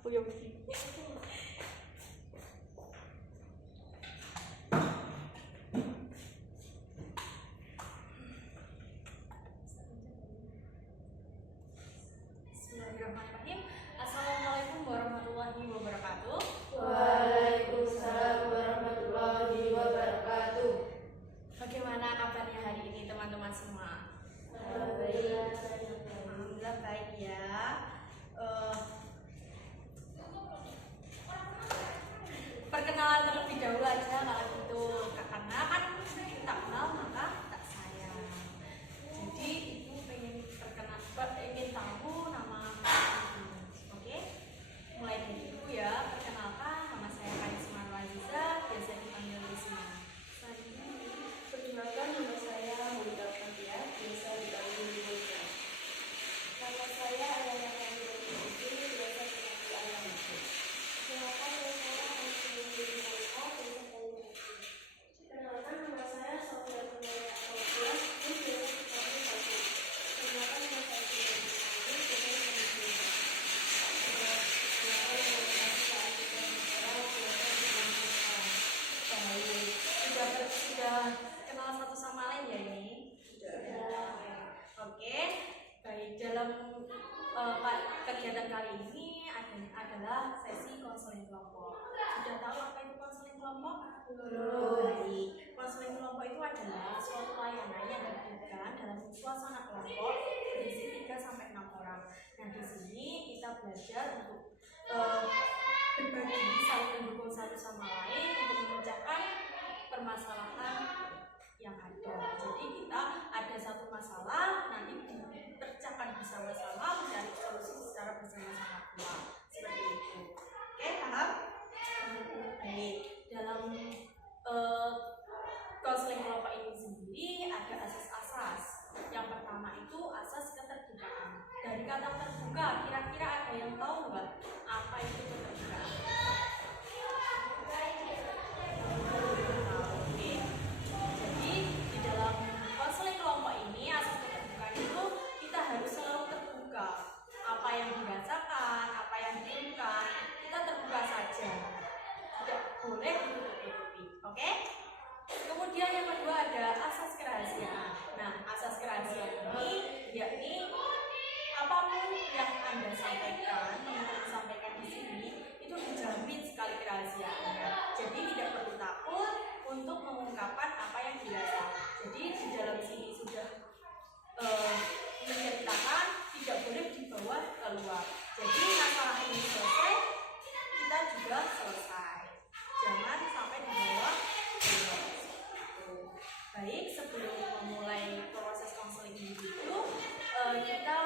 Puyo-puyo. Bismillahirrahmanirrahim. Assalamualaikum warahmatullahi wabarakatuh. Waalaikumsalam warahmatullahi wabarakatuh. Bagaimana kabarnya hari ini teman-teman semua? Alhamdulillah. Alhamdulillah baik ya. Perkenalan terlebih dahulu aja kalau gitu, karena kan tak kenal maka tak sayang. Jadi ibu ingin tahu nama ibu. Oke? Mulai dari ibu ya. Perkenalkan, nama saya Karisma Aziza, biasa dipanggil Risma. Perkenalkan, nama saya Mulika Fatia, biasa dipanggil Mulika. Nama saya Ayana Kamila Putri, biasa dipanggil Ayana. Perkenalkan, nama saya Ansuliana Mulika, biasa dipanggil Putri. Perkenalkan, nama saya Sofia Purnama Fatia, biasa dipanggil Putri. Perkenalkan, nama saya Sofia Purnama, biasa dipanggil Putri. Sudah kenal satu sama lain ya ini? Sudah. Oke, baik. Dalam kegiatan kali ini adalah sesi konseling kelompok. Sudah tahu apa itu konseling kelompok? Baik. Konseling kelompok itu adalah suatu layanan yang diberikan dalam suasana kelompok berisi 3-6 orang. Nah, di sini kita belajar untuk berbagi, saling mendukung satu sama lain untuk memecahkan permasalahan yang ada. Jadi kita ada satu masalah, nanti dipecahkan bersama-sama, mencari solusi secara bersama-sama pula. Seperti itu. Oke, paham? Baik. Dalam konseling kelompok ini sendiri ada asas-asas. Yang pertama itu asas keterbukaan. Dari kata terbuka, kira-kira ada yang tahu nggak apa itu keterbukaan? Oke. Jadi di dalam konseling kelompok ini asas keterbukaan itu kita harus selalu terbuka. Apa yang dirasakan, apa yang diinginkan, kita terbuka saja. Tidak boleh ditutup-tutupi. Oke? Kemudian yang kedua ada asas kerahasiaan. Nah, asas kerahasiaan ini yakni apapun yang Anda sampaikan, teman-teman sampaikan di sini itu dijamin sekali kerahasiaannya. Jadi tidak perlu takut untuk mengungkapkan apa yang dirasa. Jadi di dalam sini sudah menceritakan, tidak boleh dibawa keluar. Jadi masalah ini selesai, kita juga selesai. Jangan sampai dibawa keluar. Baik, sebelum memulai proses konseling itu, kita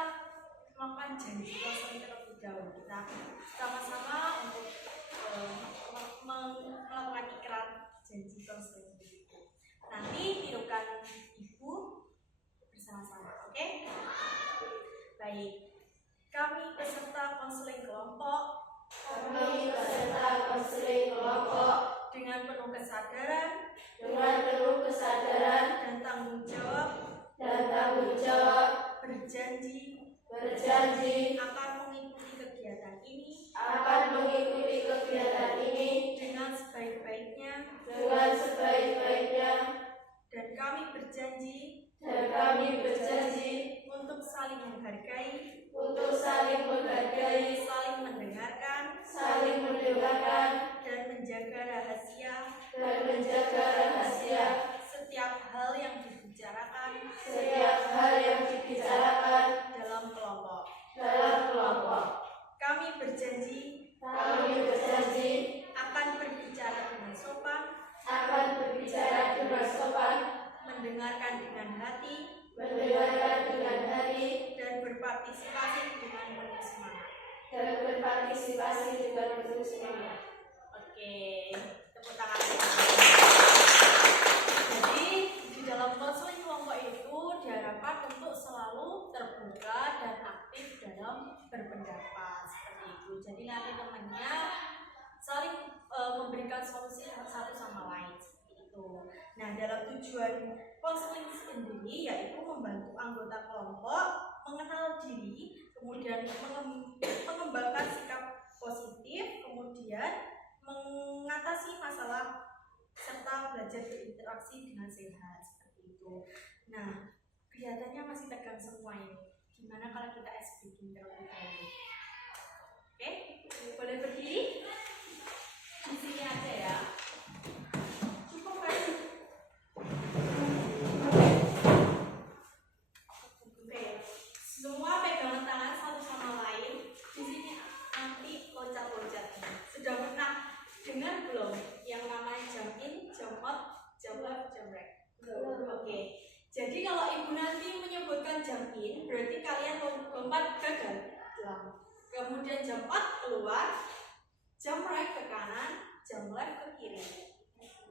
melakukan janji konseling terlebih dahulu. Kita sama-sama untuk melakukan ikrar janji konseling itu. Nanti tirukan ibu bersama-sama, oke? Baik, kami peserta konseling kelompok. Dengan penuh kesadaran dan tanggung jawab berjanji akan mengikuti kegiatan ini dengan sebaik-baiknya dan kami berjanji untuk saling menghargai, saling mendengarkan dan menjaga rahasia setiap hal yang dibicarakan dalam kelompok. Kami berjanji akan berbicara dengan sopan, mendengarkan dengan hati, dan berpartisipasi dengan penuh semangat. Oke, tepuk tangan. Jadi di dalam konseling kelompok itu diharapkan untuk selalu terbuka dan aktif dalam berpendapat seperti itu. Jadi nanti temannya saling memberikan solusi satu sama lain seperti itu. Nah, dalam tujuan konseling sendiri yaitu membantu anggota kelompok mengenal diri, kemudian mengembangkan sikap positif belajar berinteraksi dengan sehat seperti itu. Nah, kelihatannya masih tegang semua ini. Gimana kalau kita ice breaking terlebih dahulu? Oke, boleh berdiri? Di sini aja ya. Cukup kan? Oke, semua pegangan tangan satu sama lain. Di sini nanti loncat-loncat. Sudah pernah dengar belum yang namanya jump in, jump out, jump left, jump right? Oke. Jadi kalau ibu nanti menyebutkan jump in, berarti kalian lompat ke dalam. Kemudian jump out keluar, jump right ke kanan, jump left ke kiri.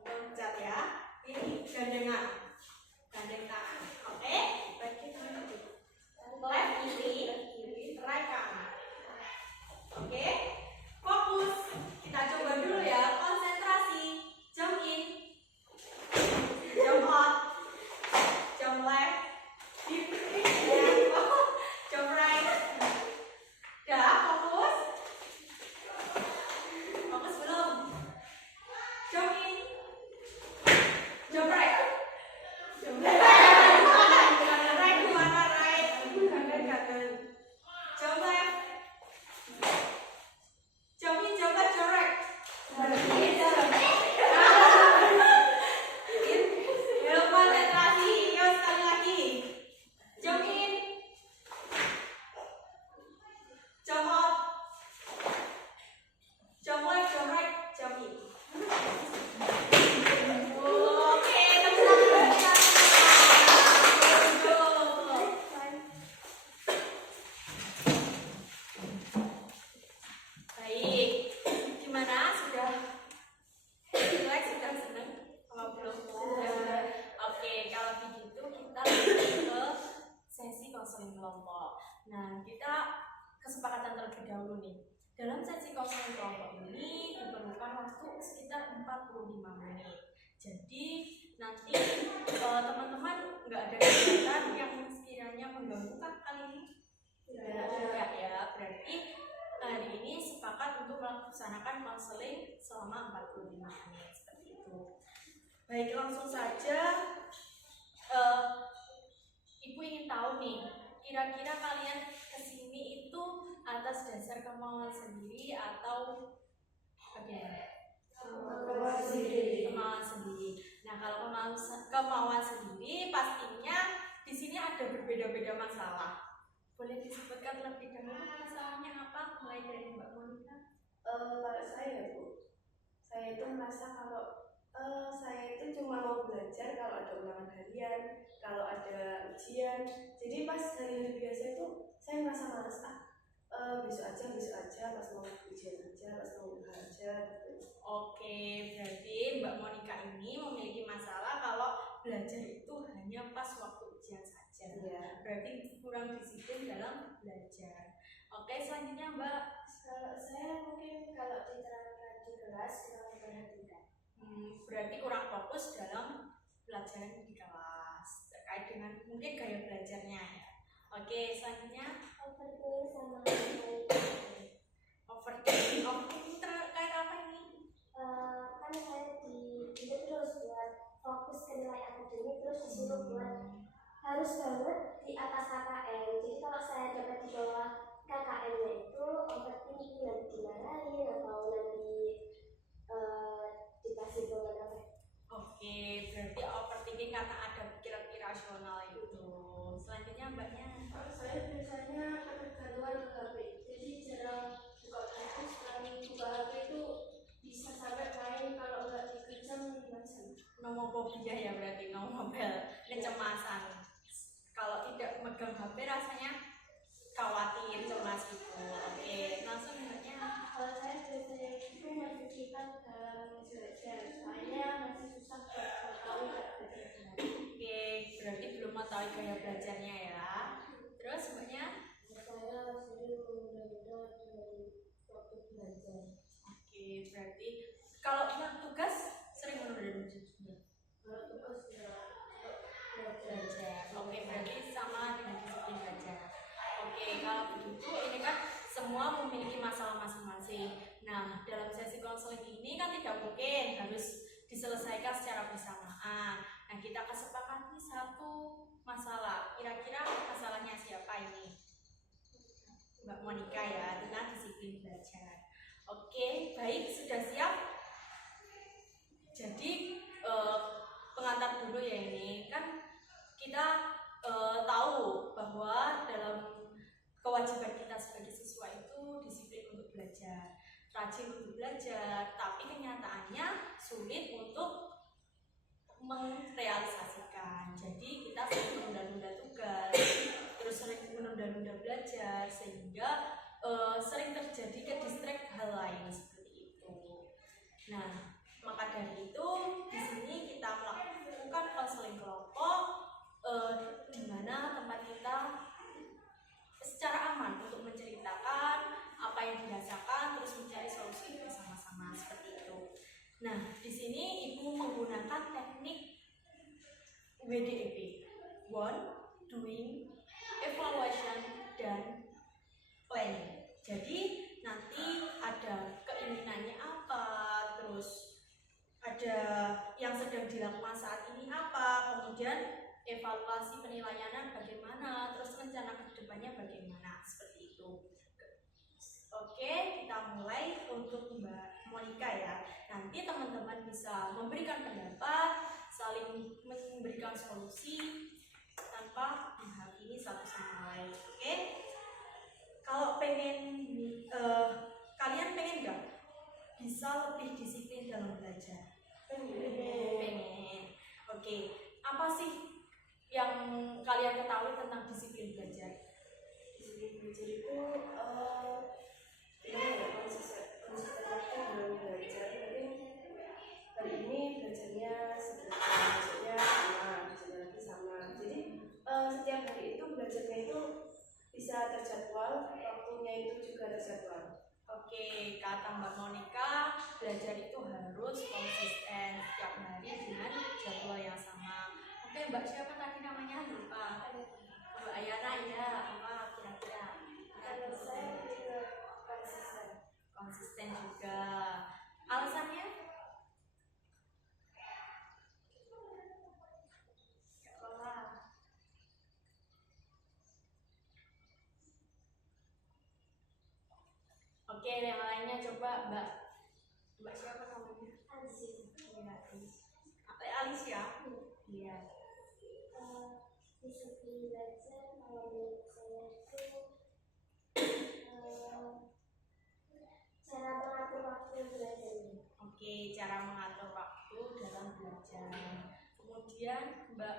Loncat ya. Ini gandengan. Gandeng tangan. Oke? Bagi tangan itu. Left kiri, right kanan. Oke? Fokus. Kita coba dulu ya. Konsentrasi. Jump in. Jump out. Jump left. Jump right. Dah, fokus. Fokus belum? Jump in. Jump right. Jump left. Right kemana? Right. Kanan. Jump left. Jump in, jump left, jump right. Belum konsentrasi. Yuk sekali lagi. Jump in. Jump out. Jump left, jump right, jump in. Oke, tepuk tangan kita. Baik, gimana? Sudah relax, sudah seneng? Apa belum? Sudah. Oke, kalau begitu kita lanjut ke sesi konseling kelompok. Nah, kita kesepakatan terlebih dahulu nih. Dalam sesi konseling kelompok ini diperlukan waktu sekitar 45 menit. Jadi nanti teman-teman nggak ada kegiatan yang sekiranya mengganggu kali ini? Tidak ya. Berarti hari ini sepakat untuk melaksanakan konseling selama 45 menit seperti itu. Baik, langsung saja. Ibu ingin tahu nih, kira-kira kalian kesini itu atas dasar kemauan sendiri atau bagaimana? Kemauan sendiri. Nah, kalau kemauan sendiri, pastinya di sini ada berbeda-beda masalah. Boleh disebutkan lebih dahulu masalahnya apa? Mulai dari Mbak Monica. Kalau saya Bu, saya itu merasa kalau saya itu cuma mau belajar kalau ada ulangan harian, kalau ada ujian. Jadi pas hari-hari biasa itu saya merasa malas besok aja, pas mau ujian aja, pas mau ulangan aja gitu. Oke, berarti Mbak Monica ini memiliki masalah kalau belajar itu hanya pas waktu ujian saja. Iya. Berarti kurang disiplin dalam belajar. Oke, selanjutnya Mbak. Kalau saya mungkin kalau diterangkan di kelas kurang diperhatikan. Berarti kurang fokus dalam pelajaran di kelas terkait dengan mungkin gaya belajarnya ya. Oke, selanjutnya Overthinking sama overthinking terkait apa ini? kan saya dididik terus buat fokus ke nilai akademik, terus disuruh buat harus banget di atas KKN. Jadi kalau saya dapat di bawah KKN-nya itu overthinking, nanti dimarahin atau nanti dikasih beban apa? Oke, berarti overthinking karena ada pikiran irasional itu. Selanjutnya Mbaknya. Saya biasanya ketergantungan ke HP. Jadi jarang buka HP. Sekali buka HP itu bisa sampai main, kalau nggak dikejam 5 jam. Nomofobia ya, berarti nomobel, kecemasan. Kalau tidak megang HP rasanya khawatir, cemas gitu. Oke, langsung Mbaknya. Kalau saya biasanya itu masih kita dalam belajar, soalnya masih susah buat tahu cara belajar. Oke, berarti belum mengetahui gaya belajarnya ya. Terus Mbaknya? Saya sering menunda-nunda dari waktu belajar. Oke, berarti kalau tugas sering menunda-nunda juga. Kalau tugas ya Belajar. Oke, berarti sama dengan disiplin belajar. Oke, kalau begitu ini kan semua memiliki masalah masing-masing. Nah, dalam sesi konseling ini kan tidak mungkin harus diselesaikan secara bersamaan. Nah, kita kesepakati satu masalah. Kira-kira masalahnya siapa ini? Mbak Monica ya, tentang disiplin belajar. Oke, baik, sudah siap? Jadi pengantar dulu ya, ini kan kita tahu bahwa dalam kewajiban kita sebagai siswa itu disiplin untuk belajar, rajin untuk belajar, tapi kenyataannya sulit untuk merealisasikan. Jadi kita sering menunda-nunda tugas, terus sering menunda-nunda belajar, sehingga sering terjadi ke distrik hal lain seperti itu. Nah, maka dari itu di sini kita melakukan konseling kelompok di mana tempat kita secara aman untuk menceritakan apa yang dirasakan, terus mencari solusi bersama-sama seperti itu. Nah, di sini Ibu menggunakan teknik WDEP, want, doing, evaluation, dan planning. Jadi nanti ada keinginannya apa, terus ada yang sedang dilakukan saat ini apa, kemudian evaluasi penilaiannya bagaimana, terus rencana kedepannya bagaimana, seperti itu. Oke, kita mulai untuk Mbak Monica ya. Nanti teman-teman bisa memberikan pendapat, saling memberikan solusi tanpa menghakimi satu sama lain. Oke? Kalau kalian pengen nggak bisa lebih disiplin dalam belajar? Pengen. Oke. Apa sih yang kalian ketahui tentang disiplin belajar? Disiplin belajar itu konsisten waktu dalam belajar. Mungkin hari ini belajarnya sebentar, besoknya sama, besoknya lagi sama. Jadi setiap hari itu belajarnya itu bisa terjadwal, waktunya itu juga terjadwal. Oke, kata Mbak Monica, belajar itu harus konsisten setiap hari dengan jadwal yang sama. Oke, Mbak siapa tadi namanya? Lupa. Mbak Ayana ya, apa kira-kira? Kalau saya juga konsisten. Konsisten juga. Alasannya? Sekolah. Oke, yang lainnya coba Mbak. Mbak siapa namanya? Alicia. Iya. Disiplin belajar menurut saya itu cara mengatur waktu belajarnya. Oke, cara mengatur waktu dalam belajar. Kemudian Mbak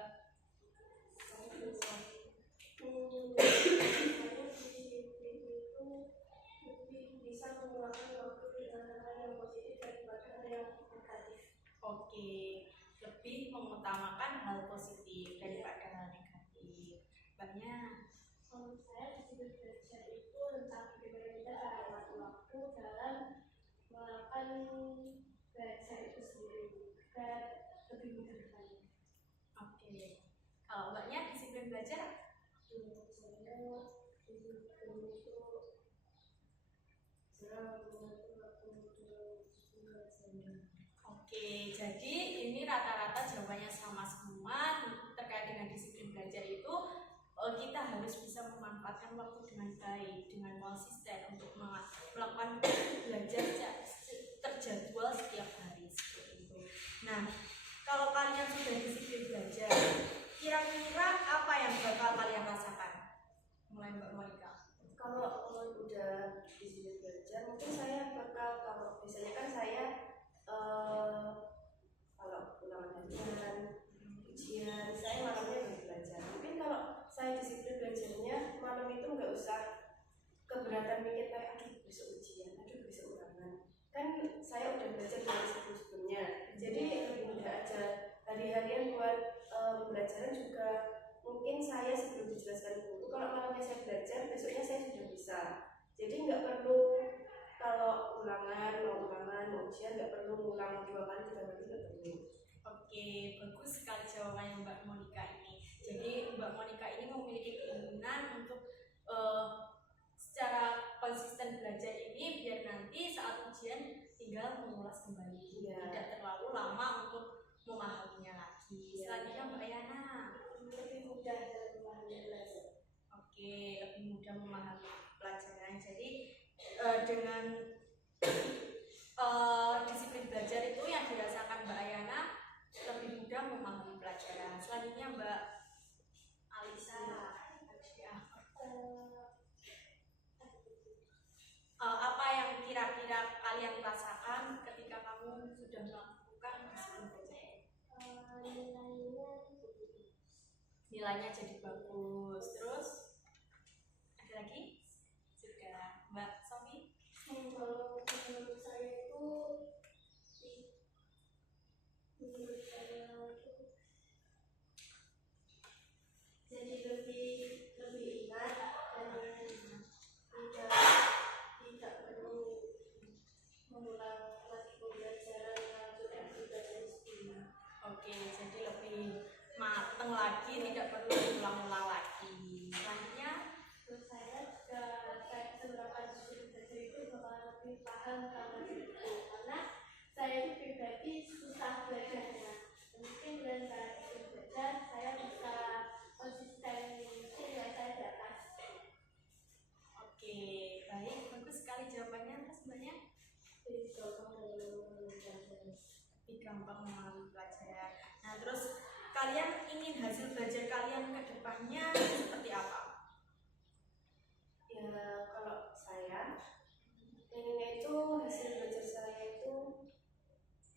bisa menggunakan waktu dengan hal yang positif daripada hal yang negatif. Oke, lebih mengutamakan hal positif daripada hal negatif. Mbaknya? Menurut saya disiplin belajar itu tentang bagaimana kita cara mengatur waktu dalam melakukan belajar itu sendiri agar lebih mudah depannya. Oke, kalau Mbaknya disiplin belajar? Menurut saya disiplin itu cara mengatur waktu dalam belajarnya. Oke, jadi ini rata-rata jawabannya sama semua terkait dengan disiplin belajar itu. Kita harus bisa memanfaatkan waktu dengan baik, dengan konsisten untuk melakukan belajar terjadwal setiap hari seperti itu. Nah, kalau kalian sudah disiplin belajar, kira-kira apa yang bakal kalian rasakan? Mulai Mbak Monica. Kalau udah disiplin belajar, mungkin saya bakal, kalau biasanya kan saya kalau ulangan harian, ujian, saya malamnya nggak belajar. Mungkin kalau saya disiplin belajarnya, malam itu nggak usah keberatan mikir kayak aduh besok ujian, aduh besok ulangan. Kan saya udah belajar dari sebelumnya, jadi lebih mudah aja. Hari-harian buat pembelajaran juga mungkin saya sebelum dijelaskan guru, kalau malamnya saya belajar, besoknya saya sudah bisa. Jadi nggak perlu kalau mau ujian nggak perlu ngulang 2 kali 3 kali, nggak perlu. Oke, bagus sekali jawabannya Mbak Monica ini. Jadi Mbak Monica ini memiliki keinginan untuk secara konsisten belajar ini biar nanti saat ujian tinggal tinggal mengulas kembali, Iya. tidak terlalu lama untuk memahaminya lagi. Iya. Selanjutnya Mbak Yana. Lebih mudah dalam memahami belajar. Oke, lebih mudah memahami pelajaran. Jadi dengan disiplin belajar itu yang dirasakan Mbak Ayana lebih mudah memahami pelajaran. Selanjutnya Mbak Alisa. Apa yang kira-kira kalian rasakan ketika kamu sudah melakukan disiplin belajar? Nilainya jadi bagus. Terus ada lagi? Sudah. Mbak Sofi? Kalau menurut saya itu jadi lebih ingat dan tidak perlu mengulang lagi pembelajaran yang sudah dipelajari sebelumnya. Oke, jadi lebih mateng lagi, tidak perlu diulang-ulang lagi. Selanjutnya, Menurut saya juga saya beberapa disiplin belajar itu bakal lebih paham sama diriku, karena saya itu pribadi susah belajarnya. Mungkin dengan cara disiplin belajar saya bisa konsisten, mungkin nilai saya di atas. oke, baik, bagus sekali jawabannya. Terus Mbaknya? Jadi gampang dalam belajar. Lebih gampang memahami pelajaran. Nah, terus kalian ingin hasil belajar kalian ke depannya seperti apa? Ya, kalau saya inginnya itu hasil belajar saya itu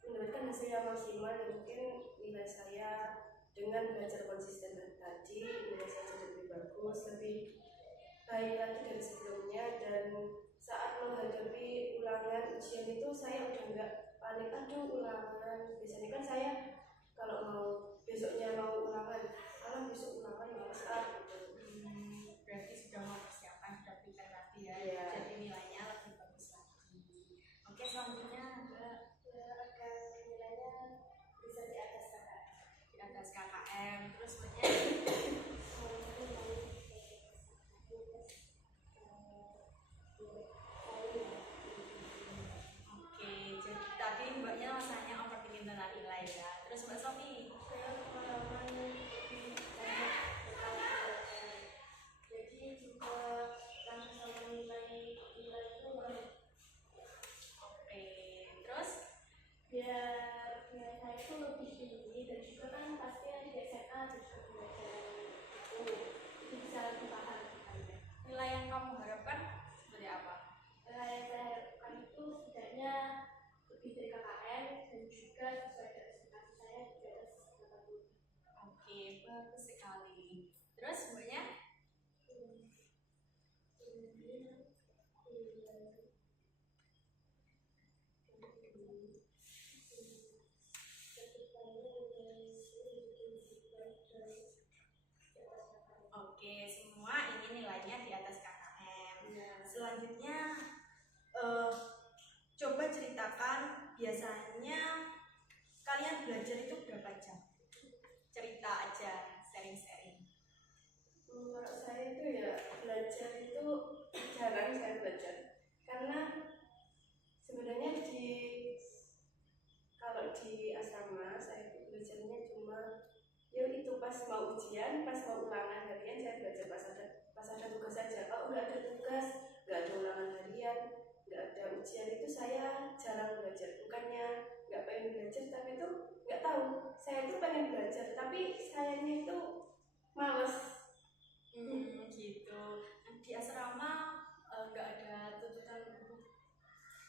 mendapatkan hasil yang maksimal, yang mungkin nilai saya dengan belajar konsisten tadi nilai saya jadi lebih bagus, lebih baik lagi dari sebelumnya, dan saat menghadapi ulangan ujian itu saya udah nggak panik, aduh ulangan. Biasanya kan saya kalau mau besoknya mau ulangan, alah besok ulangan males gitu. Berarti sudah mempersiapkan, sudah prepare lagi ya. Iya. Jadi nilainya lebih bagus lagi. Oke, selanjutnya Mbak, Ya, agar nilainya bisa di atas kakak. di atas KKM. Terus Mbaknya? Oke, jadi tadi Mbaknya rasanya overthinking tentang nilai ya. Terus Mbak Sofi? Saya pengalaman lebih banyak tentang belajar. Jadi juga langsung sama nilai itu Oke, terus? biar nilai saya itu lebih tinggi, dan juga kan pasti yang di SMA juga belajar itu bisa lebih paham kan. Nilai yang kamu harapkan seperti apa? Nilai yang saya harapkan itu setidaknya lebih dari KKM, dan juga sesuai dengan ekspektasi saya di atas 80. Oke, bagus sekali. Terus Mbaknya? Oke, semua ingin nilainya di atas KKM. Selanjutnya, coba ceritakan biasanya kalian belajar itu berapa jam? Cerita aja, sharing-sharing. Menurut saya itu ya belajar itu jarang saya belajar, karena sebenarnya kalau di asrama saya itu belajarnya cuma ya itu pas mau ujian, pas mau ulangan harian saya belajar pas ada tugas saja. Kalau nggak ada tugas, nggak ada ulangan harian, nggak ada ujian, itu saya jarang belajar. Bukannya nggak pengen belajar, tapi itu nggak tahu, saya itu pengen belajar tapi sayangnya itu males. Gitu. Di asrama nggak ada tuntutan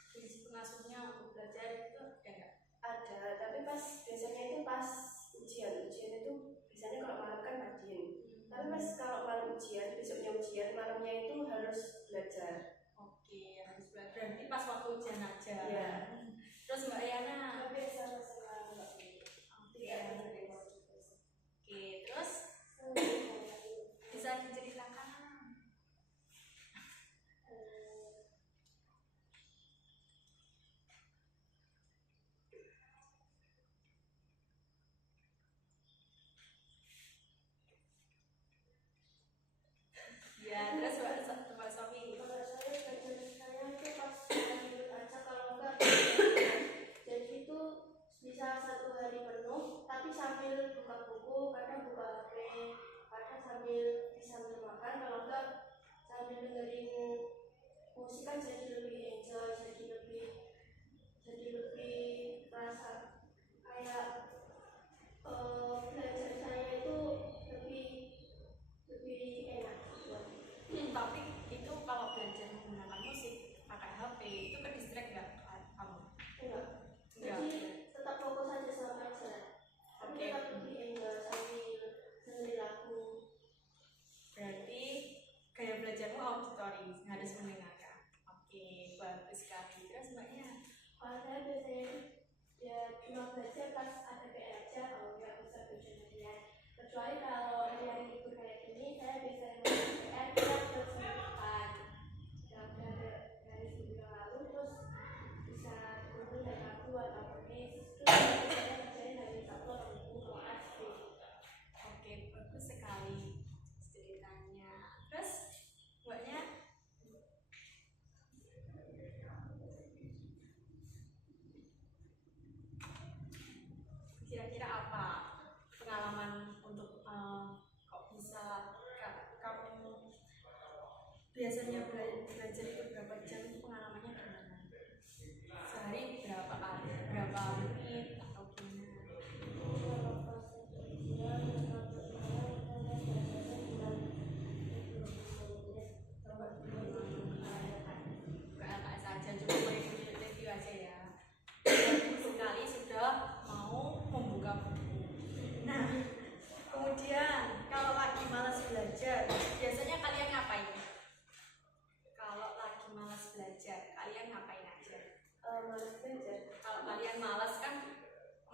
prinsip pengasuhnya untuk belajar itu ada nggak? Ada, tapi biasanya itu pas ujian itu biasanya kalau malam kan rajin. Tapi pas kalau malam ujian, besoknya ujian, malamnya itu harus belajar. Oke, harus belajar. Berarti pas waktu ujian aja. Iya. Terus Mbak Yana? Tapi sama-sama Mbak. Oke, terus bisa diceritakan? Ya, terus Mbak Sofi? Kalau saya belajar saya itu pas lagi acak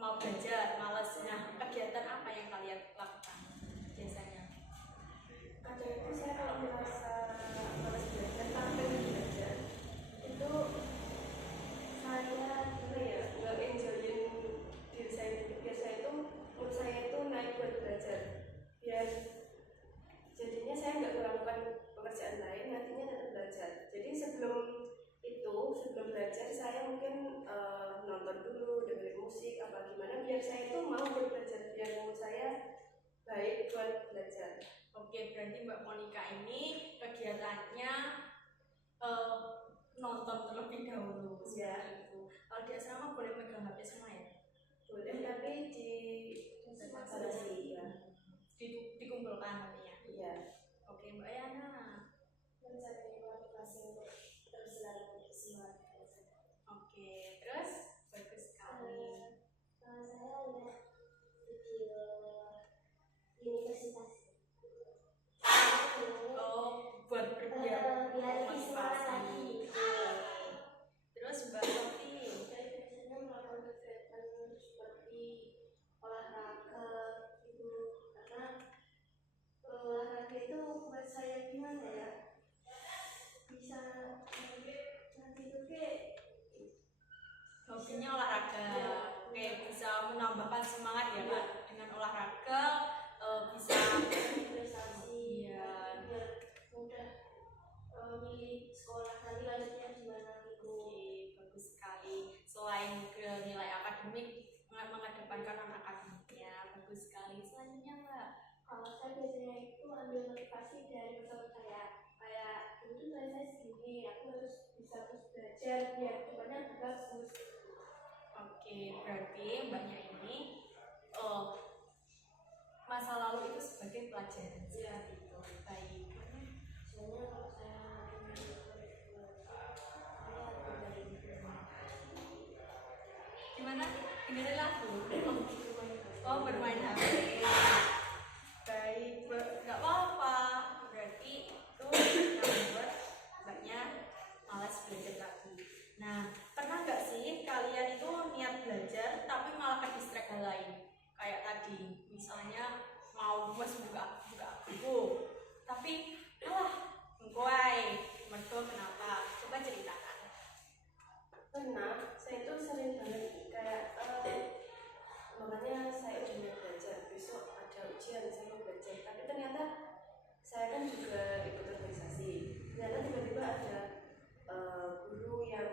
mau belajar, males. Nah, kegiatan apa yang kalian lakukan biasanya? Kadang itu saya kalau merasa malas belajar, capek belajar, itu saya gimana ya, nggak enjoyin diri saya. Biar saya itu, menurut saya itu naik buat belajar. Biar jadinya saya nggak melakukan pekerjaan lain, nantinya tetap belajar. Jadi sebelum belajar saya mungkin nonton dulu, dengerin musik apa gimana, biar saya itu mau buat belajar, biar menurut saya baik buat belajar. Oke, berarti Mbak Monica ini kegiatannya nonton terlebih dahulu. Ya. Itu. Kalau di asrama boleh megang HP semua ya? Boleh, tapi dibatasi ya. Dikumpulkan nantinya. Iya. Oke, Mbak Yana. Mencari motivasi untuk terus selalu semangat. Oke, terus bagus sekali. Saya lihat video universitas. Oh, buat biar lebih semangat lagi. Terus Mbak Sofi, Saya biasanya melakukan kegiatan seperti olahraga itu, karena olahraga itu buat saya gimana ya, bisa nanti itu hobinya olahraga. Oke, bisa menambahkan semangat ya Pak. Dengan olahraga bisa prestasi. Iya. Biar mudah milih sekolah nanti lanjutnya gimana gitu. Oke, bagus sekali. Selain ke nilai akademik, mengedepankan non akademiknya, bagus sekali. Selanjutnya Mbak. Kalau saya biasanya itu ambil motivasi dari teman saya, kayak dulu tuh saya segini, aku harus bisa terus belajar biar depannya bagus. Oke, berarti Mbaknya ini masa lalu itu sebagai pelajaran. Ya. Itu baik. Soalnya kalau saya Gimana? Dengerin lagu? Oh, bermain HP. Baik, nggak apa-apa. Berarti itu yang membuat Mbaknya malas belajar lagi. Nah, pernah nggak sih kalian itu niat belajar tapi malah ke distract hal lain? Kayak tadi, misalnya mau buka buku, tapi engkoi, mergo kenapa? Coba ceritakan. pernah, saya itu sering banget kayak makanya saya udah mulai belajar, besok ada ujian saya mau belajar, tapi ternyata saya kan juga ikut organisasi, ternyata tiba-tiba ada guru yang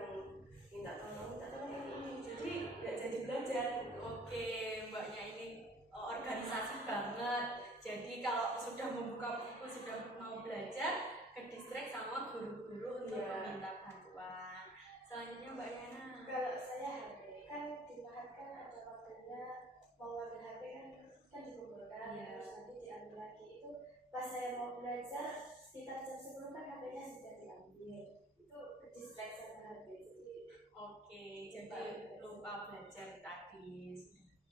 minta tolong ini, jadi nggak jadi belajar. Oke, Mbaknya ini organisasi banget. Jadi kalau sudah membuka buku, sudah mau belajar, ke distract sama guru-guru untuk meminta bantuan. Selanjutnya Mbak Yana. Kalau saya HP kan dibaharkan ada waktunya mau ambil HP kan dikumpulkan, terus nanti diambil lagi. Itu pas saya mau belajar sekitar jam 10 kan HP-nya sudah diambil, itu ke distract sama HP. Oke, jadi lupa belajar tadi.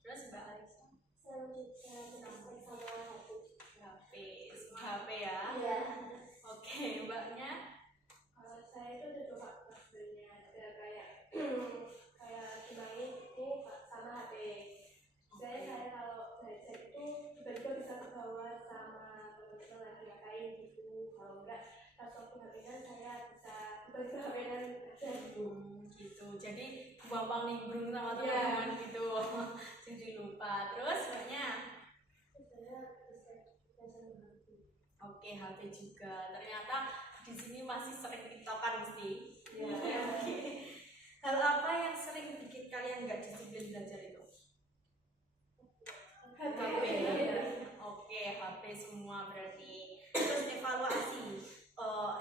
Terus Mbak Alisa? Saya juga distract sama HP, semua HP ya? Iya. Oke, Mbaknya? Kalau saya itu udah coba belinya ada kayak dimain itu sama HP. Saya kalau belajar itu tiba-tiba bisa ke bawah sama teman-teman lagi ngapain gitu. Kalau enggak pas waktu HP-an saya bisa tiba-tiba HP-an aja gitu. Gitu. Jadi gampang nimbrung sama teman-teman gitu. Jadi lupa. Terus Mbaknya? Saya bisa belajar HP. Oke, HP juga. Ternyata di sini masih sering tiktokan mesti. Iya. Oke. Hal apa yang sering bikin kalian nggak disiplin belajar itu? HP. Oke, HP semua berarti. Terus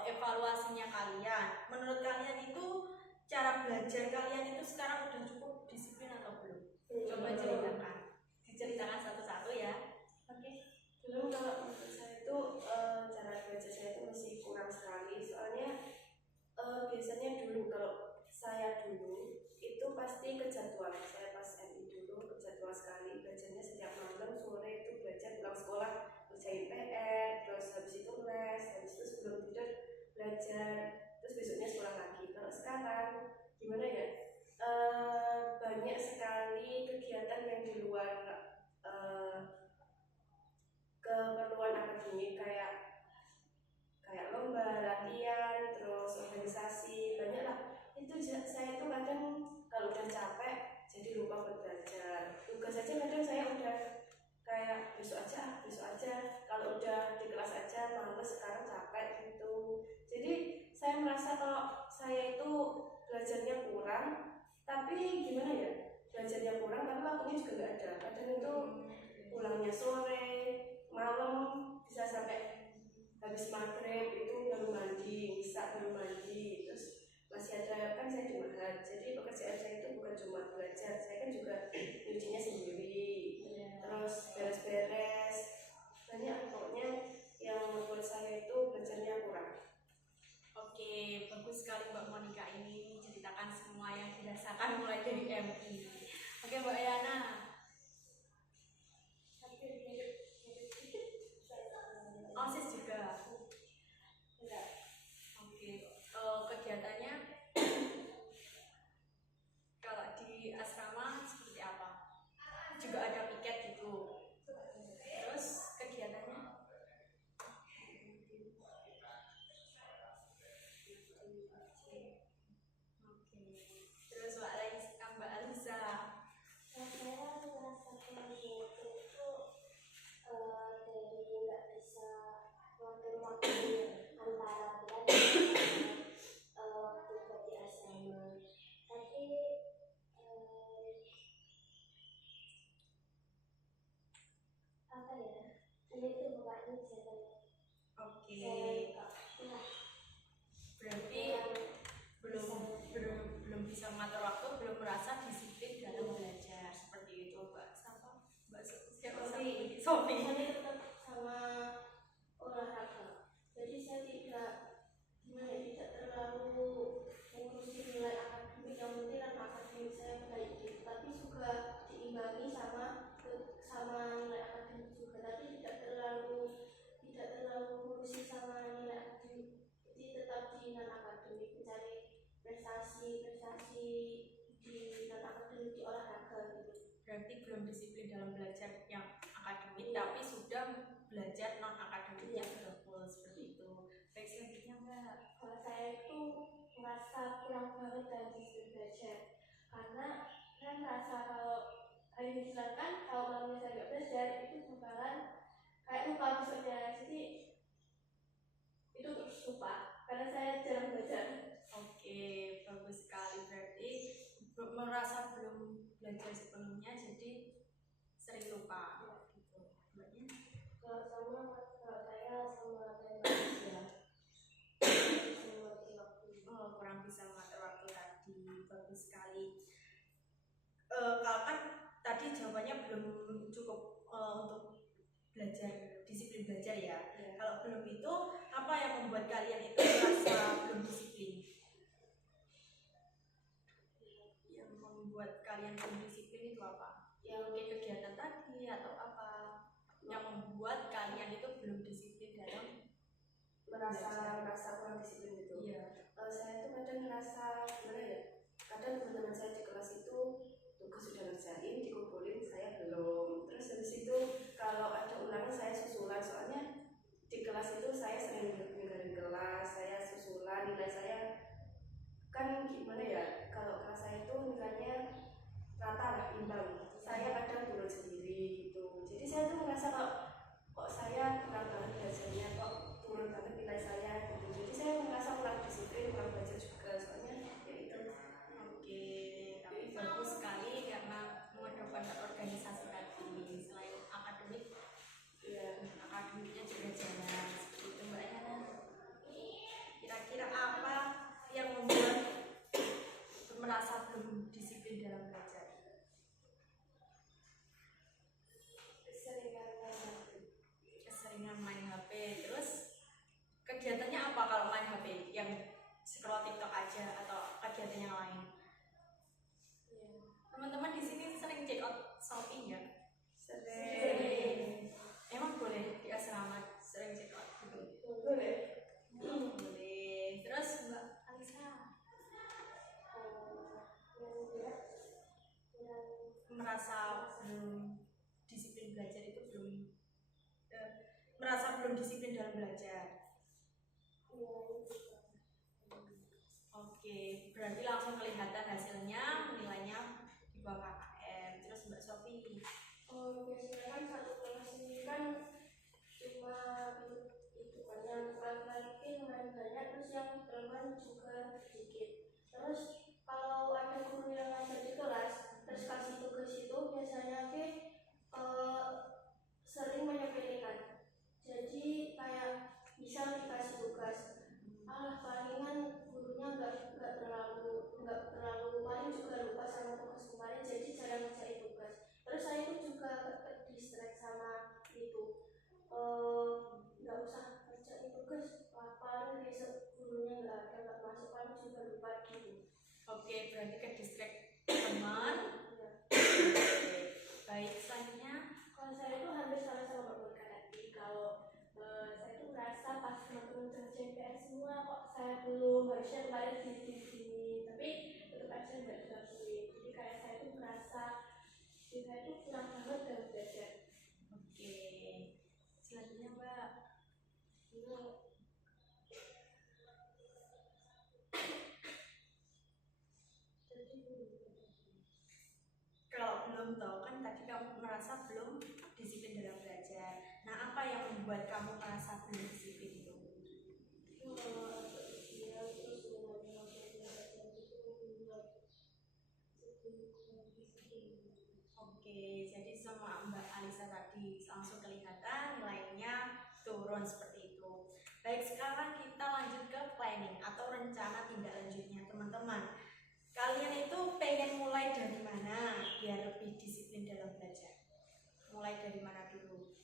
evaluasinya kalian. Menurut kalian itu cara belajar kalian itu sekarang udah cukup disiplin atau belum? Coba ceritakan. Diceritakan satu-satu ya. Oke. Belum, kalau menurut saya itu cara belajar saya itu masih kurang sekali, soalnya biasanya dulu kalau saya dulu itu pasti ke jadwal. Saya pas MI dulu ke jadwal sekali, belajarnya setiap malam sore itu belajar, pulang sekolah kerjain PR, terus habis itu les, habis itu sebelum tidur belajar, terus besoknya sekolah lagi. Kalau sekarang gimana ya, banyak sekali kegiatan yang jadi lupa buat belajar. Tugas aja kadang saya udah kayak besok aja, kalau udah di kelas aja males, sekarang capek gitu. Jadi saya merasa kalau saya itu belajarnya kurang, tapi gimana ya, belajarnya kurang tapi waktunya juga nggak ada. Kadang itu pulangnya sore, malam, bisa sampai habis maghrib itu baru mandi, bisa baru mandi, terus masih ada, kan saya di Mahat, jadi pekerjaan saya itu bukan cuma belajar, saya kan juga nyucinya sendiri, terus beres-beres, banyak pokoknya yang membuat saya itu belajarnya kurang. Oke, bagus sekali Mbak Monica ini menceritakan semua yang dirasakan mulai dari MI. Oke Mbak Yana. OSIS juga. Oke, kegiatannya kalau di asrama seperti apa? Juga ada piket gitu. Terus kegiatannya? Oke. Terus Mbak Alisa. Saya merasa kurang itu dari nggak bisa ngatur waktu antara belajar waktu buat di asrama. Tapi apa ya? Ini tuh bapaknya jalan. Oke. Nah, Berarti belum bisa mengatur waktu, belum merasa disiplin dalam belajar seperti itu Mbak. Mbak Sofi. saya tetap sama olahraga. Jadi saya tidak terlalu mengurusi nilai akademik, yang penting kan akademik saya baik gitu. Tapi juga diimbangi sama nilai akademik juga. Tapi tidak terlalu mengurusi sama nilai akademik. Jadi tetap di non akademik, mencari prestasi di non akademik, di olahraga gitu. Berarti belum disiplin dalam belajar yang akademik, tapi sudah belajar non akademiknya sudah full seperti itu. Baik, selanjutnya Mbak. Kalau saya itu merasa kurang banget dalam disiplin belajar, karena saya merasa kalau hari ini silakan, kalau malamnya saya nggak belajar itu bakalan kayak lupa besoknya. Jadi itu terus lupa karena saya jarang belajar. Oke, bagus sekali. Berarti merasa belum belajar sepenuhnya, jadi sering lupa. Gitu. Mbaknya? Kalau saya sama Malaysia Oh, kurang bisa mengatur waktu tadi. Bagus sekali. Kalau kan tadi jawabannya belum cukup untuk belajar, disiplin belajar ya. Kalau belum itu, apa yang membuat kalian itu merasa belum disiplin? Yang membuat kalian belum disiplin itu apa? Ya mungkin kegiatan tadi atau apa? Yang membuat kalian itu belum disiplin dalam merasa kurang disiplin gitu. Iya. Saya tuh kadang ngerasa gimana ya? Kadang teman-teman saya di kelas itu tugas sudah ngerjain, dikumpulin, saya belum. Terus habis itu kalau ada ulangan saya susulan, soalnya di kelas itu saya sering ninggalin kelas, saya susulan, nilai saya kan gimana ya? Kalau kelas saya itu nilainya rata lah, imbang. Saya kadang turun sendiri gitu. Jadi saya tuh ngerasa kok saya kurang banget belajarnya, kok turun banget nilai saya gitu. Jadi saya merasa kurang disiplin, kurang belajar juga, soalnya ya itu. Oke, tapi bagus sekali karena mengedepankan organisasi tadi selain akademik, Iya. akademiknya juga jalan seperti itu Mbak Yana. Kira-kira apa yang membuat merasa belum disiplin dalam belajar? Keseringan main HP. Terus kegiatannya apa kalau main HP? Yang scroll TikTok aja atau kegiatan yang lain? Teman-teman di sini sering check out shopping ya? Sering. Emang boleh di asrama sering check out gitu? Boleh. Boleh. Terus Mbak Alisa merasa belum disiplin belajar itu merasa belum disiplin dalam belajar. Oke, berarti langsung kelihatan hasilnya, nilainya di bawah kakak. Kita itu kurang banget dalam belajar. Oke. Selanjutnya Mbak. Kalau belum tahu kan tadi kamu merasa belum disiplin dalam belajar. Nah, apa yang membuat kamu merasa belum disiplin itu? Oke, jadi sama Mbak Alisa tadi langsung kelihatan nilainya turun seperti itu. Baik, sekarang kita lanjut ke planning atau rencana tindak lanjutnya teman-teman. Kalian itu pengen mulai dari mana biar lebih disiplin dalam belajar? Mulai dari mana dulu?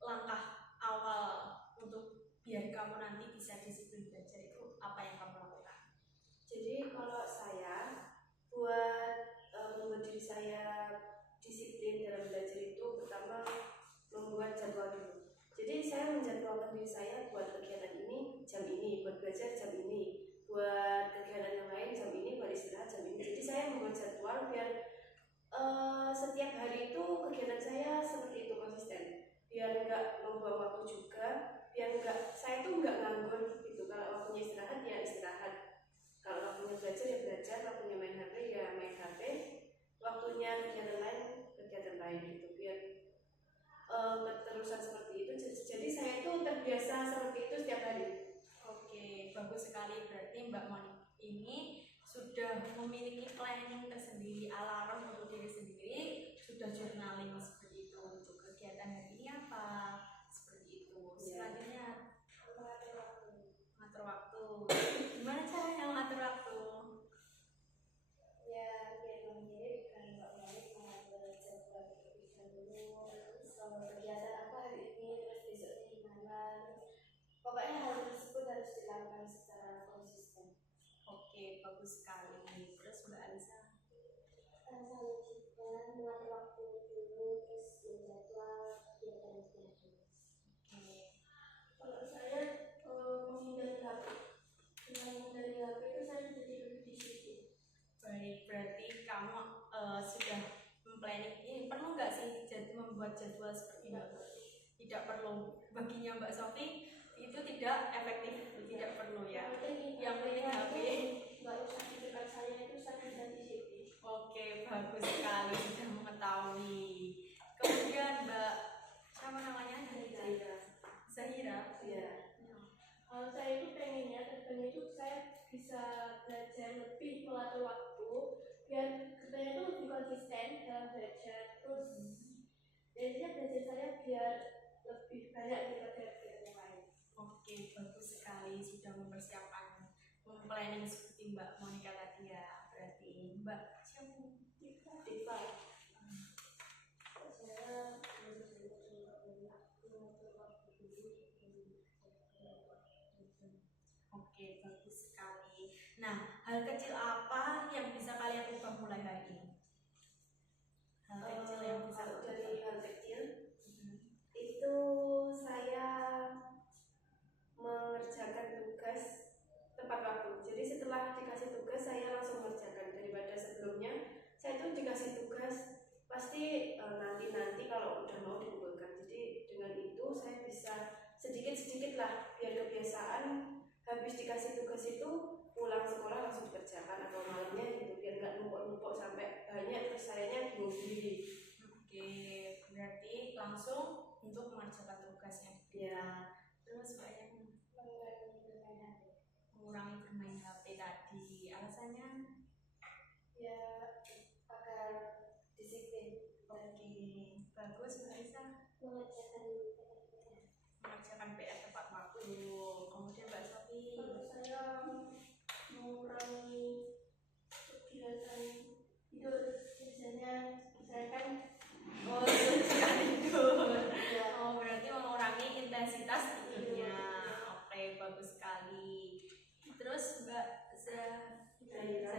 Langkah awal untuk biar kamu nanti bisa disiplin belajar itu apa yang kamu lakukan? Jadi kalau saya buat membuat diri saya disiplin dalam belajar itu pertama membuat jadwal dulu. Jadi saya menjadwalkan diri saya buat kegiatan ini jam ini, buat belajar jam ini, buat kegiatan yang lain jam ini, buat istirahat jam ini. Jadi saya membuat jadwal biar setiap hari itu kegiatan saya seperti itu konsisten, biar nggak membuang waktu juga, biar nggak saya itu nggak nganggur gitu. Kalau waktunya istirahat ya istirahat, kalau waktunya belajar ya belajar, waktunya main HP ya main HP, waktunya kegiatan lain gitu, biar keterusan seperti itu. Jadi saya itu terbiasa seperti itu setiap hari. Oke, bagus sekali. Berarti Mbak Moni ini sudah memiliki planning tersendiri, alarm untuk diri sendiri, sudah journaling seperti itu untuk kegiatan hari ini apa, seperti itu. Selanjutnya mengatur waktu. Gimana caranya mengatur waktu? Ya biar mirip kan Mbak Malik mengatur jadwal kegiatan dulu, terus kegiatan apa hari ini, terus besoknya gimana, pokoknya hal tersebut harus dilakukan secara konsisten. Oke, bagus sekali. Terus Mbak Alisa? Selanjutnya mengatur waktu dulu, terus menjadwal kegiatan-kegiatan. Oke. Kalau saya menghindari HP, dengan menghindari HP itu saya jadi lebih disiplin. Baik, berarti kamu sudah memplanning ini. Perlu nggak sih membuat jadwal seperti ini? Tidak perlu. Baginya Mbak Sofi itu tidak efektif, tidak perlu ya. Yang penting HP. Nggak usah di dekat saya itu saya bisa disiplin. Oke, bagus sekali sudah mengetahui. Kemudian Mbak, siapa namanya? Zahira. Iya. Kalau saya itu pengennya kedepannya itu saya bisa belajar lebih mengatur waktu biar kedepannya itu lebih konsisten dalam belajar, terus jadinya belajar saya biar lebih banyak daripada kegiatan yang lain. Oke, bagus sekali sudah mempersiapkan planning seperti Mbak Monica tadi ya. Berarti Mbak siapa? Diva. Oke, bagus sekali. Nah, hal kecil apa yang bisa kalian ubah mulai hari ini? Hal kecil yang bisa kalau ubah. dari hal kecil itu saya mengerjakan tugas tepat waktu. Jadi setelah dikasih tugas saya langsung mengerjakan, daripada sebelumnya saya itu dikasih tugas pasti nanti kalau udah mau dikumpulkan. Jadi dengan itu saya bisa sedikit-sedikit lah, biar kebiasaan habis dikasih tugas itu pulang sekolah langsung dikerjakan atau malamnya gitu, biar nggak numpuk-numpuk sampai banyak terus sayanya bingung sendiri. Oke, berarti langsung untuk mengerjakan tugasnya. Ya. Terus banyak mengurangi bermain HP tadi. Alasannya? Ya agar disiplin. Oke, bagus Mbak Isa. Mengerjakan PR tepat waktu. Kemudian Mbak Sofi. Kalau saya mengurangi kegiatan tidur, biasanya saya kan tidur. Oh, berarti mengurangi intensitas tidurnya. Oke, bagus sekali. Terus Mbak Zahira.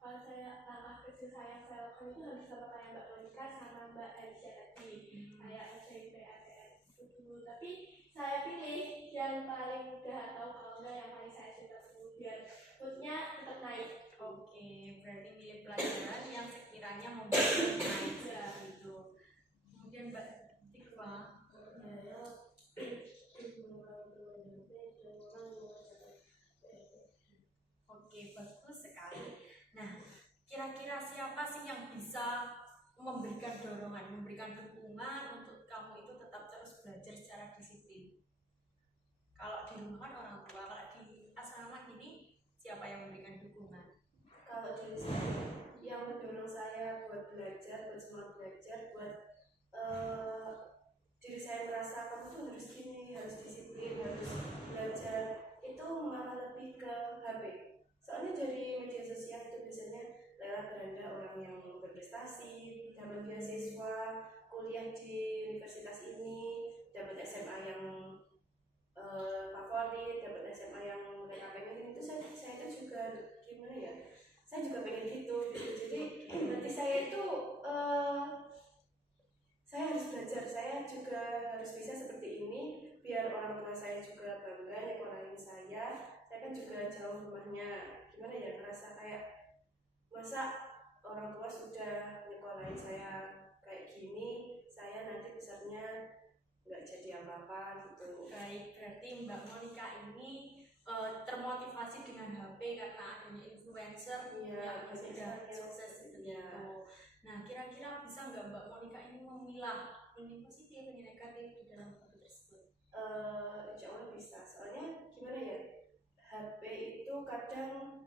Kalau saya langkah kecil saya lakukan itu harus sama kayak Mbak Monica sama Mbak Aisyah tadi, kayak SMP, ATM itu dulu. Tapi saya pilih yang paling mudah atau kalau enggak yang paling saya suka dulu biar moodnya tetap naik. Oke, Oke, berarti milih pelajaran yang sekiranya membuat aja gitu. Kemudian Mbak Tikva. Oke, bagus sekali. Nah, kira-kira siapa sih yang bisa memberikan dorongan, memberikan dukungan untuk kamu itu tetap terus belajar secara disiplin? Kalau di rumah kan orang tua, kalau di asrama gini siapa yang memberikan dukungan? Kalau diri saya yang mendorong saya buat belajar, buat semangat belajar, buat diri saya merasa kamu tuh harus gini, harus disiplin, harus belajar, itu malah lebih ke HP. Soalnya dari media sosial itu biasanya lewat beranda orang yang berprestasi, dapat beasiswa, kuliah di universitas ini, dapat SMA yang favorit, dapat SMA yang mereka pengen, itu saya kan juga gimana ya, saya juga pengen gitu. Jadi nanti saya itu saya harus belajar, saya juga harus bisa seperti ini biar orang tua saya juga bangga nyekolahin saya kan juga jauh rumahnya, gimana ya, ngerasa kayak masa orang tua sudah nyekolahin saya kayak gini, saya nanti besarnya nggak jadi apa-apa gitu. Baik, berarti Mbak Monica ini termotivasi dengan HP karena adanya influencer yang sudah sukses gitu. Nah, kira-kira bisa nggak Mbak Monica ini memilah ini positif, ini negatif di dalam HP tersebut? Insya Allah bisa. Soalnya gimana ya, HP itu kadang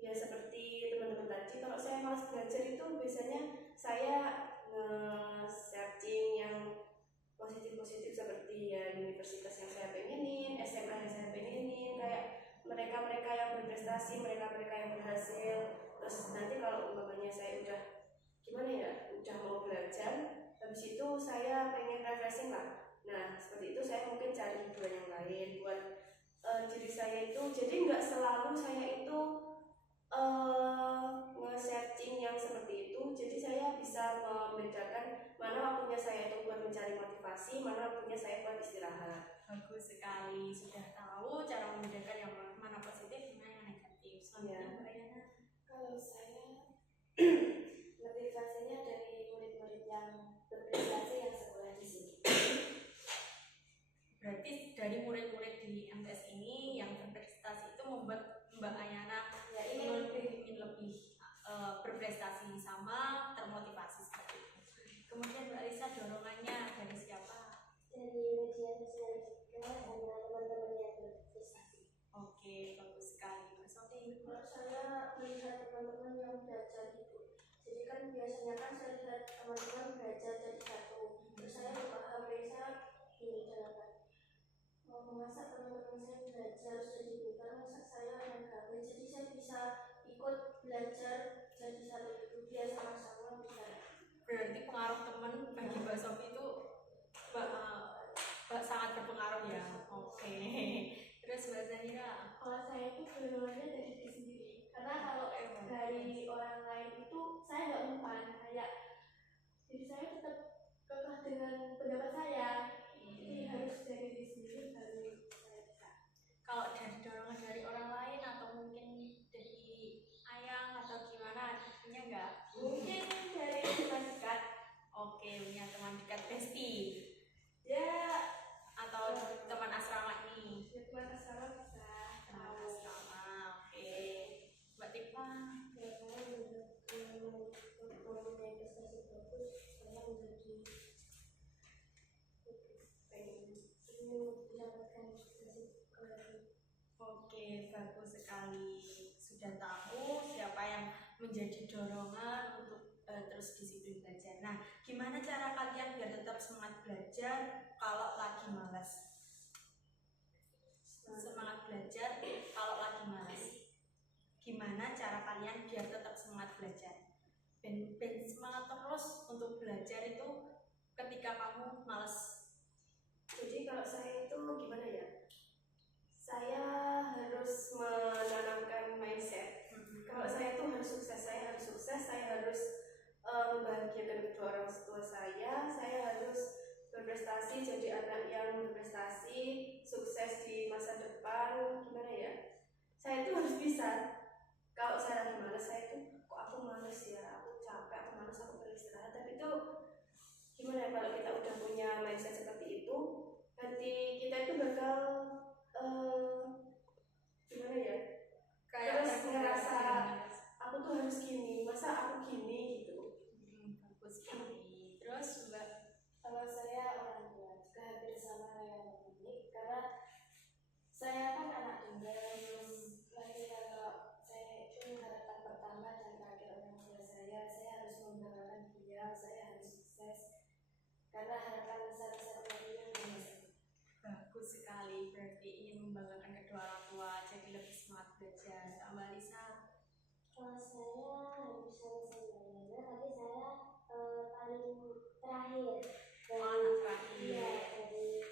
ya seperti teman-teman tadi, kalau saya malas belajar itu biasanya saya nge-searching yang positif-positif seperti ya universitas yang saya pengenin, SMA yang saya pengenin, kayak mereka-mereka yang berprestasi, mereka-mereka yang berhasil. Terus nanti kalau umpamanya saya udah gimana ya, udah mau belajar, habis itu saya pengen refreshing lah. Nah seperti itu saya mungkin cari hiburan yang lain buat diri saya itu, jadi nggak selalu saya itu nge-searching yang seperti itu. Jadi saya bisa membedakan mana waktunya saya itu buat mencari motivasi, mana waktunya saya buat istirahat. Bagus sekali, sudah tahu cara membedakan yang mana positif, mana yang negatif. Selanjutnya Mbak Ayana. Kalau saya motivasinya dari murid-murid yang berprestasi yang sekolah di sini. Berarti dari murid-murid di MTS ini yang berprestasi itu membuat Mbak Ayana ya ingin lebih berprestasi sama termotivasi seperti itu. Kemudian Mbak Lisa, dorongannya dari siapa? Dari media sosial juga sama teman-teman yang berprestasi. Oke, bagus sekali. Mas Sofi? Kalau saya melihat teman-teman yang belajar itu, jadi kan biasanya kan saya lihat teman-teman belajar jadi satu, terus saya buka HP saya ini jalan. Masa teman-teman saya belajar jadi pintar, masa saya yang HP, jadi saya bisa ikut belajar jadi satu itu biar sama-sama bisa. Berarti pengaruh teman bagi Mbak Sofi itu sangat berpengaruh ya. Oke. Terus Mbak Zanira? Kalau saya itu dorongannya dari diri sendiri, karena kalau dari orang lain itu saya nggak mempan, kayak jadi saya tetap kekeh dengan pendapat saya. Jadi harus dari diri sendiri baru saya bisa. Kalau dari dorongan dari orang lain atau mungkin dari ayang atau gimana, punya nggak? Mungkin dari teman dekat. Oke, punya teman dekat bestie Ya, atau teman asrama ini? ya teman asrama bisa. Teman asrama, oke. Mbak Tipa? Ya, saya mempunyai prestasi bagus, saya menjadi ingin mendapatkan prestasi bagus. Oke, bagus sekali. Sudah tahu siapa yang menjadi dorongan untuk terus disiplin belajar. Nah, gimana cara kalian biar tetap semangat belajar kalau lagi malas? Semangat belajar kalau lagi malas. Gimana cara kalian biar tetap semangat belajar? Ben semangat terus untuk belajar itu ketika kamu malas. Jadi kalau saya itu gimana ya? Saya harus menanamkan mindset. Kalau saya tuh harus sukses, saya harus membahagiakan kedua orang tua saya harus berprestasi, jadi anak yang berprestasi, sukses di masa depan, gimana ya? Saya tuh harus bisa. Kalau saya lagi malas, gimana ya, kalau kita udah punya mindset seperti itu, hati kita itu bakal gimana ya, Kayak terus ngerasa tergerak. aku tuh harus gini, masa aku gini gitu. Bagus sekali. Terus Mbak, Kalau saya orang tua juga hampir sama yang unik, karena saya kan anak tunggal, terus lagi kalau saya itu harapan pertama dan terakhir orang tua saya harus membanggakan dia, saya harus sukses, karena harapan besar-besar dia yang bagus sekali. Berarti ingin membanggakan kedua orang tua, jadi lebih semangat belajar. Mbak Lisa, kalau saya nggak bisa sebenarnya, tapi saya paling terakhir anak terakhir. iya, dari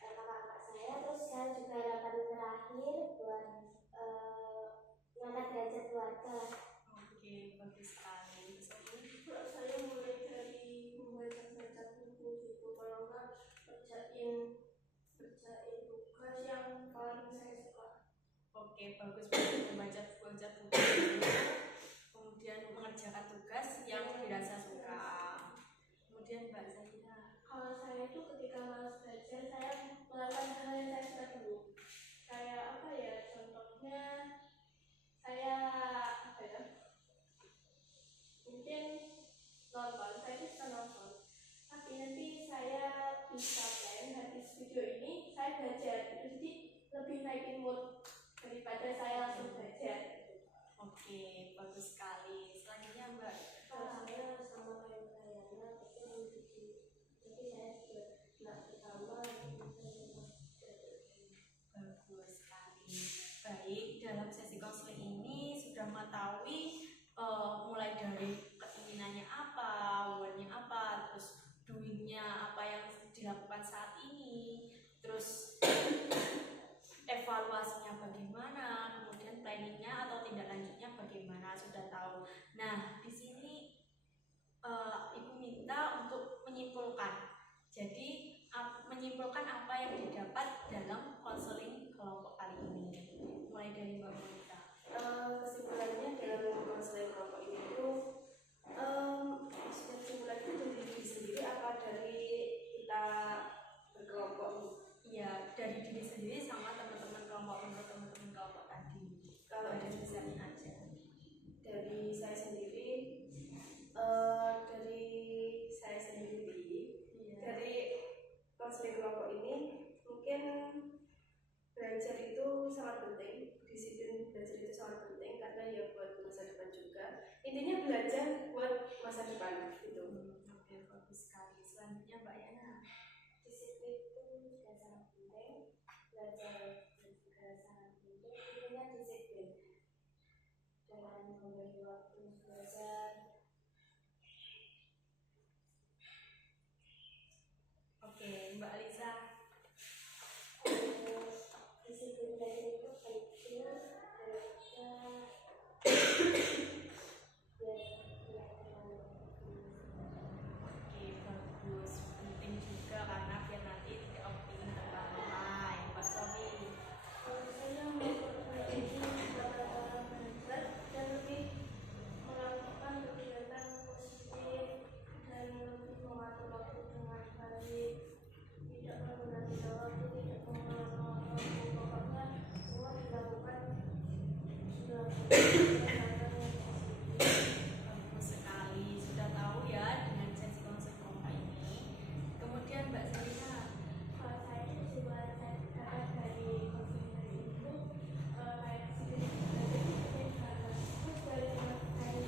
kakak-kakak saya. Terus saya juga harapan terakhir buat ngangkat derajat keluarga. Oke, bagus sekali. Kalau saya mulai dari membaca buku gitu, kalau nggak kerjain tugas yang paling saya suka. Oke, bagus banget membaca buku, kemudian mengerjakan tugas yang dirasa suka. Kemudian Mbak Zahira, Kalau saya itu ketika malas belajar, saya melakukan hal yang saya suka dulu. Kayak apa ya? Contohnya saya apa ya? Mungkin nonton. Saya itu suka nonton. Tapi nanti saya bisa plan habis video ini saya belajar. Jadi lebih naikin mood daripada saya langsung belajar. oke, bagus sekali. Selanjutnya Mbak, Kalau saya sama kayak Kayana, tapi saya juga nggak pertama. bagus sekali. Baik, dalam sesi konseling ini sudah mengetahui mulai dari keinginannya apa, want-nya apa, terus doing-nya apa yang dilakukan saat ini, terus evaluasinya bagaimana, kemudian planningnya atau tindak lanjutnya bagaimana, sudah tahu. Nah, di sini Ibu minta untuk menyimpulkan. Jadi menyimpulkan apa yang didapat dalam konseling kelompok kali ini. Mulai dari Mbak Monica. Kesimpulannya dalam konseling kelompok ini itu kesimpulan itu dari diri sendiri apa dari kita berkelompok? Iya, dari diri sendiri sama teman-teman kelompok, menurut teman-teman kelompok tadi. Kalau dari misalnya aja. dari saya sendiri, Iya. dari konseling kelompok ini mungkin belajar itu sangat penting, disiplin belajar itu sangat penting karena ya buat masa depan juga. Intinya belajar buat masa depan gitu. Oke, bagus sekali. Selanjutnya Mbak Yana. Disiplin itu juga sangat penting, belajar juga sangat penting. Intinya disiplin dalam membagi waktu belajar. Oke, Mbak Lisa. Disiplin belajar itu penting Oke, bagus. Penting juga karena biar nanti tidak optimis tentang nilai. Mbak Sofi. saya memperbaiki cara belajar dan lebih melakukan kegiatan positif dan lebih mengatur waktu dengan baik, tidak menunda waktu, tidak mengulur waktu, pokoknya semua dilakukan sudah Bagus sekali. Sudah tahu ya dengan sesi konsep kelompok ini. Kemudian Mbak Zarina. kalau saya itu juga saya dapat dari konsultasi itu kayak sedikit dari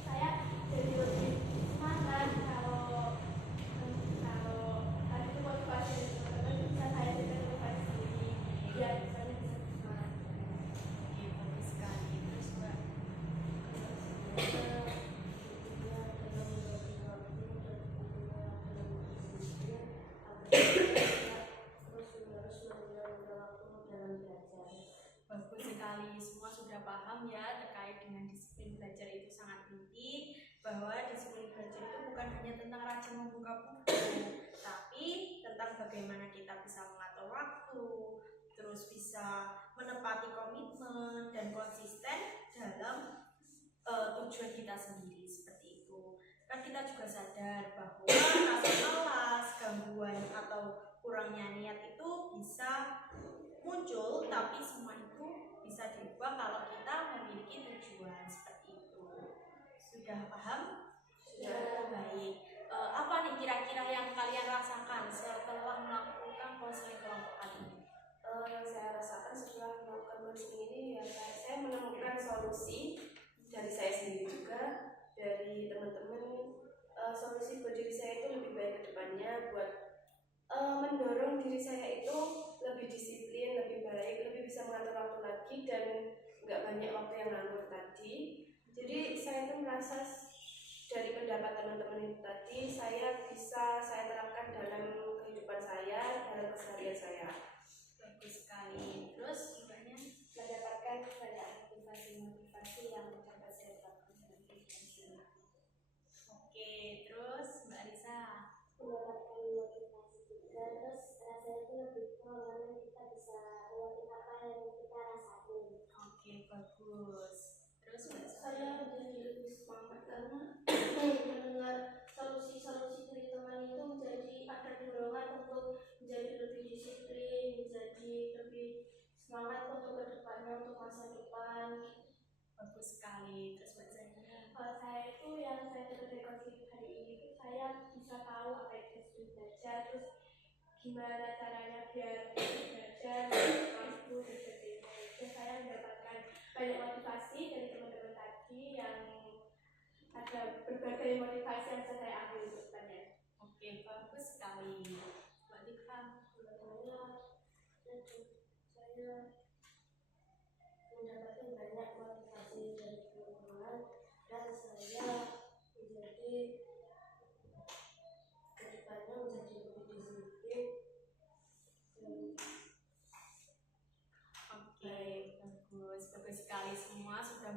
saya jadi lebih semangat kalau tadi itu motivasi teman-teman bisa saya juga motivasi sendiri biar bisa semangat. Oke, bagus sekali. Terus Mbak. Bagus sekali, semua sudah paham ya terkait dengan disiplin belajar itu sangat penting, bahwa disiplin belajar itu bukan hanya tentang rajin membuka buku, tapi tentang bagaimana kita bisa mengatur waktu, terus bisa menepati komitmen dan konsisten dalam tujuan kita sendiri, seperti itu. Kan kita juga sadar bahwa rasa malas, gangguan atau kurangnya niat itu bisa muncul, tapi semua itu bisa diubah kalau kita memiliki tujuan seperti itu. Sudah paham? Sudah. Baik. Apa nih kira-kira yang kalian rasakan setelah melakukan konseling kelompok kali ini? Yang saya rasakan setelah melakukan konseling ini ya saya menemukan solusi dari saya sendiri juga, dari teman-teman. Solusi buat diri saya itu lebih baik ke depannya, buat mendorong diri saya itu lebih disiplin, lebih baik, lebih bisa mengatur waktu lagi dan nggak banyak waktu yang nganggur tadi. Jadi saya tuh merasa dari pendapat teman-teman itu tadi saya terapkan dalam kehidupan saya, dalam keseharian saya. Bagus sekali. Terus ibanya mendapatkan banyak motivasi yang dapat saya terapkan dalam kehidupan saya. Oke, terus Mbak Risa. Mendapatkan motivasi juga, terus rasanya itu lebih karena kita bisa melakukan apa yang kita rasain. Oke, bagus. Terus Mbak Saya menjadi lebih semangat karena mendengar solusi-solusi dari teman itu menjadi ada dorongan untuk menjadi lebih disiplin, menjadi lebih semangat untuk kedepannya, untuk masa depan. Bagus sekali. Terus Mbak Zahira. Kalau saya itu yang saya dapat dari konseling hari ini itu saya bisa tahu apa yang saya sudah belajar, terus gimana caranya biar belajar itu dan sebagainya. Dan saya mendapatkan banyak motivasi dari teman-teman tadi yang ada berbagai motivasi yang saya ambil untuk depannya. Oke, bagus sekali. Mbak Dika. Saya mendapatkan banyak motivasi dari teman-teman dan saya menjadi kedepannya menjadi lebih disiplin. Oke, bagus sekali, semua sudah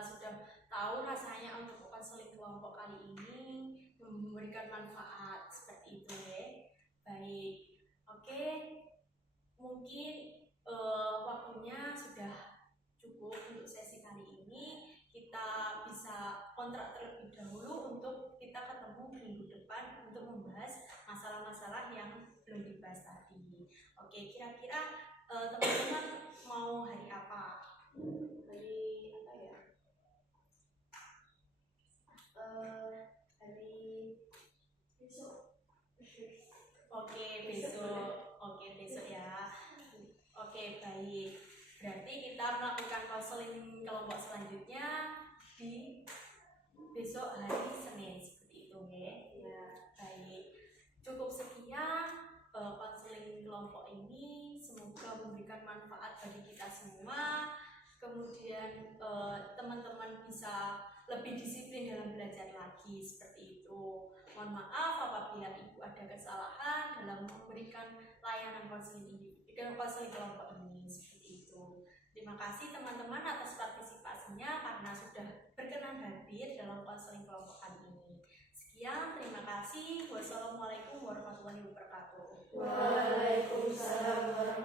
sudah tahu rasanya untuk konseling kelompok kali ini memberikan manfaat seperti itu ya. Baik, oke, mungkin waktunya sudah cukup untuk sesi kali ini. Kita bisa kontrak terlebih dahulu untuk kita ketemu minggu depan untuk membahas masalah-masalah yang belum dibahas tadi. Oke, kira-kira teman-teman mau hari apa? Hari apa ya? Hari besok. Oke, besok. Oke, besok ya. Oke, baik. Berarti kita melakukan konseling kelompok selanjutnya di besok hari Senin seperti itu ya. Ya. Baik. Cukup sekian konseling kelompok ini, semoga memberikan manfaat bagi kita semua. Kemudian teman-teman bisa lebih disiplin dalam belajar lagi seperti itu. Mohon maaf apabila ibu ada kesalahan dalam memberikan layanan konseling kelompok ini seperti itu. Terima kasih teman-teman atas partisipasinya karena sudah berkenan hadir dalam konseling kelompok kali ini. Sekian, terima kasih. Wassalamualaikum warahmatullahi wabarakatuh. Waalaikumsalam warahmatullahi wabarakatuh.